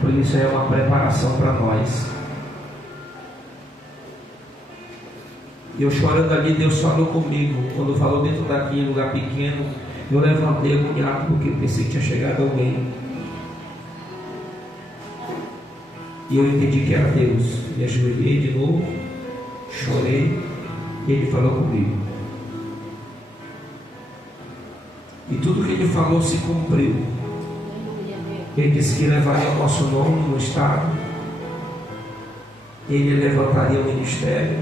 Por isso é uma preparação para nós. E eu chorando ali, Deus falou comigo. Quando falou dentro daqui, lugar pequeno, eu levantei agoniado porque pensei que tinha chegado alguém. E eu entendi que era Deus. Me ajoelhei de novo, chorei, e Ele falou comigo. E tudo que Ele falou se cumpriu. Ele disse que levaria o nosso nome no estado. Ele levantaria o ministério.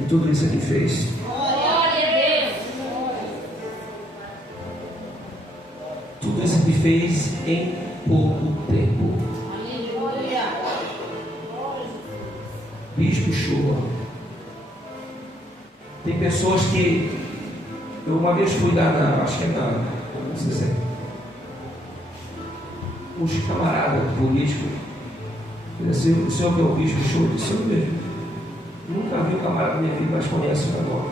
E tudo isso Ele fez. Tudo isso Ele fez em pouco tempo. Bispo Shoa. Tem pessoas que eu uma vez fui lá acho que é não sei se é os camaradas políticos. O senhor que é o Bispo Shoa? Eu disse, eu mesmo. Nunca vi um camarada da minha vida, mas conhece o meu nome.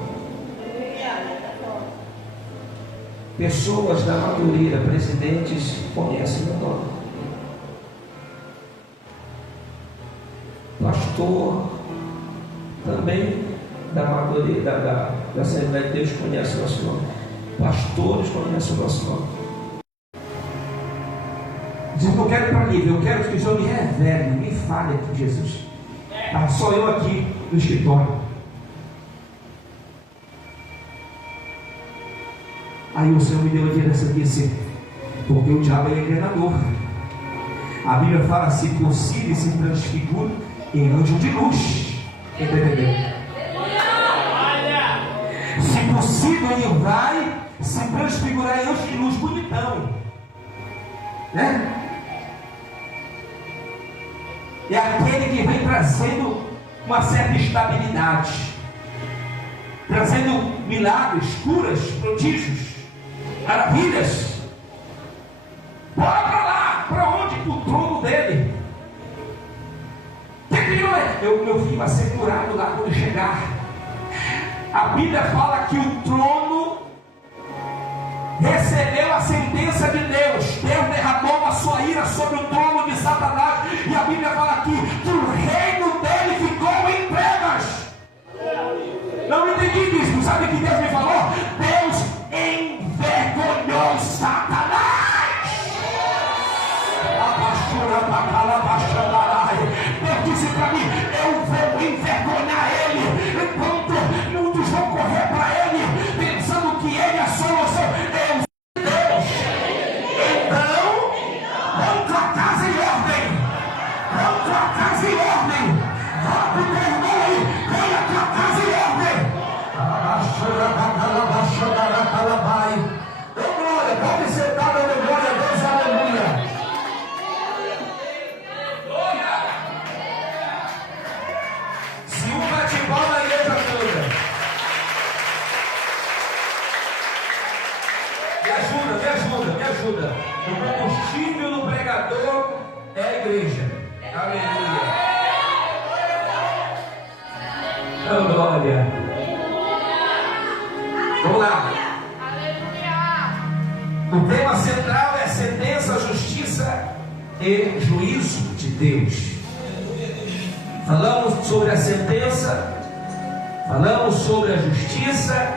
Pessoas da Madureira, presidentes, conhecem o meu nome. Pastor também da Madureira, da Assembleia de Deus, conhece o nosso nome. Pastores conhecem o nosso nome. Diz, não quero ir para livre, eu quero que o Senhor me revele, me fale aqui, Jesus. Ah, só eu aqui no escritório. Aí o Senhor me deu a direção e disse, porque o diabo é enganador. A Bíblia fala, se possível, se transfigura em anjo de luz. Entendeu? Se possível, ele vai se transfigurar em anjo de luz bonitão, né? É aquele que vem trazendo uma certa estabilidade, trazendo milagres, curas, prodígios, maravilhas. Bora para lá, para onde? Para o trono dele. Meu filho vai ser curado lá quando chegar. A Bíblia fala que o trono recebeu a sentença de Deus. Deus derramou a sua ira sobre o trono de Satanás. E a Bíblia fala aqui que o reino dele ficou em trevas. Não entendi, bispo. Sabe o que Deus me falou? Deus envergonhou Satanás. Deus disse para mim, eu vou envergonhar ele. Enquanto muitos vão correr para ele, pensando que ele é a solução. Deus. Então, vamos com a casa em ordem. Vamos com a casa em ordem. Vá para o teu irmão aí, venha com a casa em ordem. Ô glória, pode sentar, dando glória a Deus, aleluia. Se um bate bola, a igreja toda. Me ajuda. O combustível do pregador é a igreja. Aleluia. Oh, glória. Vamos lá. O tema central é sentença, justiça e juízo de Deus. Falamos sobre a sentença, falamos sobre a justiça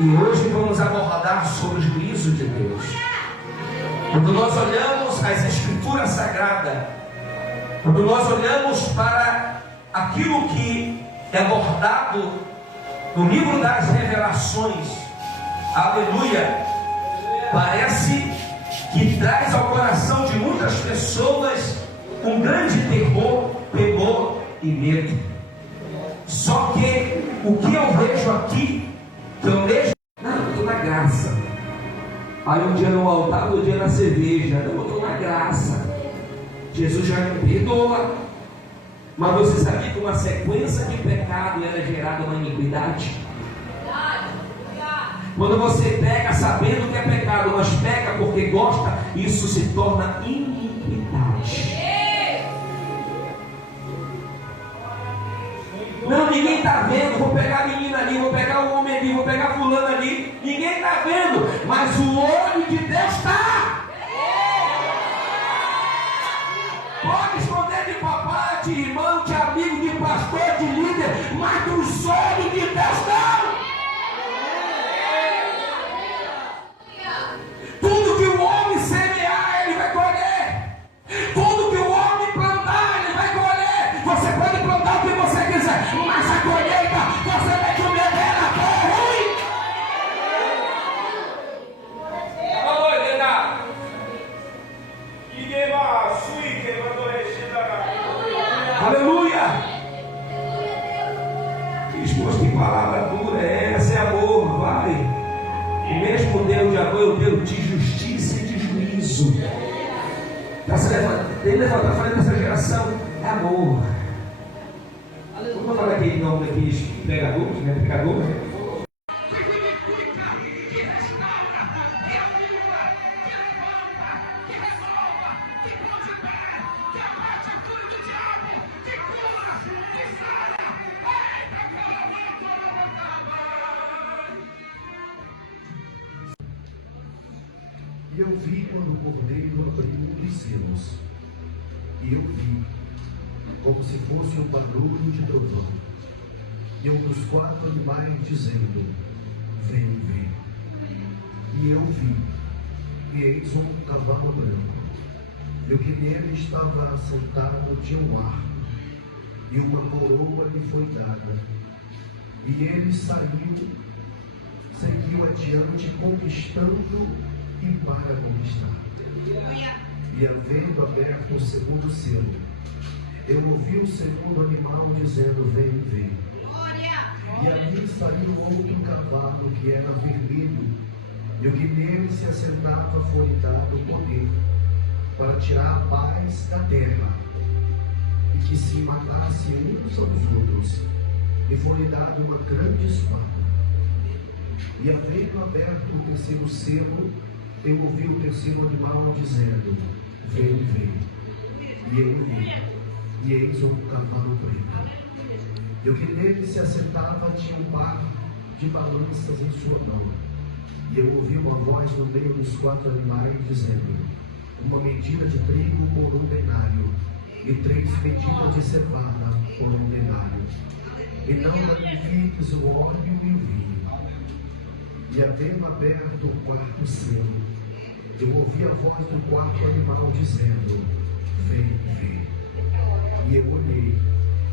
e hoje vamos abordar sobre o juízo de Deus. Quando nós olhamos as Escrituras Sagradas, quando nós olhamos para aquilo que é abordado no livro das Revelações, aleluia, parece que traz ao coração de muitas pessoas um grande terror, temor e medo. Só que o que eu vejo aqui, eu estou na graça. Aí um dia no altar, outro dia na cerveja. Eu estou na graça. Jesus já me perdoa. Mas você sabia que uma sequência de pecado era gerada uma iniquidade? Quando você pega sabendo que é pecado, mas pega porque gosta, isso se torna iniquidade. Não, ninguém está vendo. Vou pegar a menina ali, vou pegar o homem ali, vou pegar fulano ali. Ninguém está vendo, mas o olho de Deus está. sonho de Deus não. Tudo que o homem semear, ele vai colher. Tudo que o homem plantar, ele vai colher. Você pode plantar o que você quiser, mas a colheita você vai comer dela, que é ruim. Aleluia. Esposa, que palavra dura é essa? É amor, vai. O mesmo Deus de amor é o Deus de justiça e de juízo. Ele levantar falando dessa geração é amor. Vamos falar aqui em nome daqueles pregadores, né? Pregador. E eu vi quando o cordeiro abriu os selos, e eu vi, como se fosse um barulho de trovão, e um dos 4 animais dizendo: vem ver. E eu vi, e eis um cavalo branco, e o que nele estava sentado tinha um arco, e uma coroa lhe foi dada. E ele seguiu adiante, conquistando e para conquistar. E havendo aberto o segundo selo, eu ouvi o segundo animal dizendo: vem ver. E ali saiu outro cavalo que era vermelho, e o que nele se assentava foi dado poder para tirar a paz da terra, e que se matasse uns aos outros, e foi dado uma grande espada. E havendo aberto o terceiro selo, eu ouvi o terceiro animal dizendo: vem ver. E eu vi, e eis um cavalo preto, e o que nele se assentava tinha um par de balanças em sua mão. E eu ouvi uma voz no meio dos 4 animais dizendo: uma medida de trigo por um denário, e 3 medidas de cevada por um denário. E não danifiques o óleo e o vinho. E havendo aberto o 4º selo, eu ouvi a voz do 4º animal dizendo: vem ver. E eu olhei,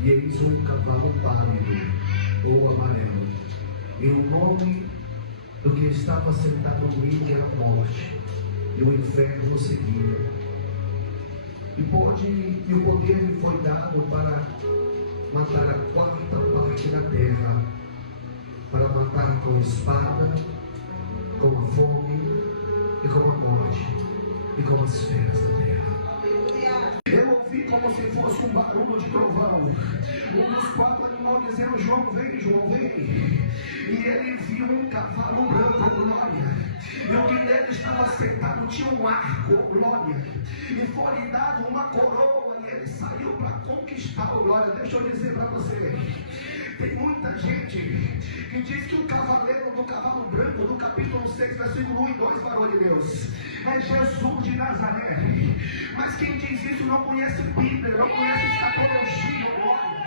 e eis um cavalo pálido, ou amarelo, e o nome do que estava sentado nele era a morte, e o inferno seguia. E o poder lhe foi dado para matar a 4ª parte da terra, para matar com a espada, com a fome, e com a morte, e com as feras da terra. Eu ouvi como se fosse um barulho de trovão. Um dos 4 animais dizendo: João vem, João vem. E ele viu um cavalo branco, glória. E o que nele estava sentado tinha um arco, glória. E foi-lhe dado uma coroa, e ele saiu para conquistar, glória. Deixa eu dizer para você. Tem muita gente que diz que o cavaleiro do cavalo branco, no capítulo 6, versículo 1 e 2, varão de Deus, é Jesus de Nazaré. Mas quem diz isso não conhece Bíblia, não conhece escatologia, glória.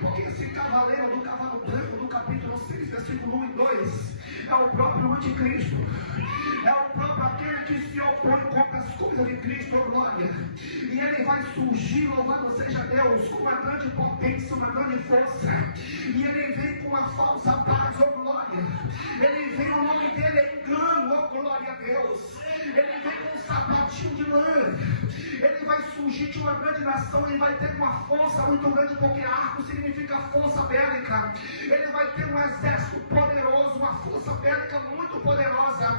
Porque esse cavaleiro do cavalo branco, no capítulo 6, versículo 1 e 2, é o próprio anticristo. É o próprio aquele que se opõe contra as coisas de Cristo, glória. E ele vai surgir, louvado seja Deus, com uma grande potência, uma grande força. E ele vem com uma falsa paz, oh glória. Ele vem, o nome dele é engano, oh glória a Deus. Ele vem com um sapatinho de lã. Ele vai surgir de uma grande nação. Ele vai ter uma força muito grande, porque arco significa força bélica. Ele vai ter um exército poderoso, uma força bélica muito poderosa.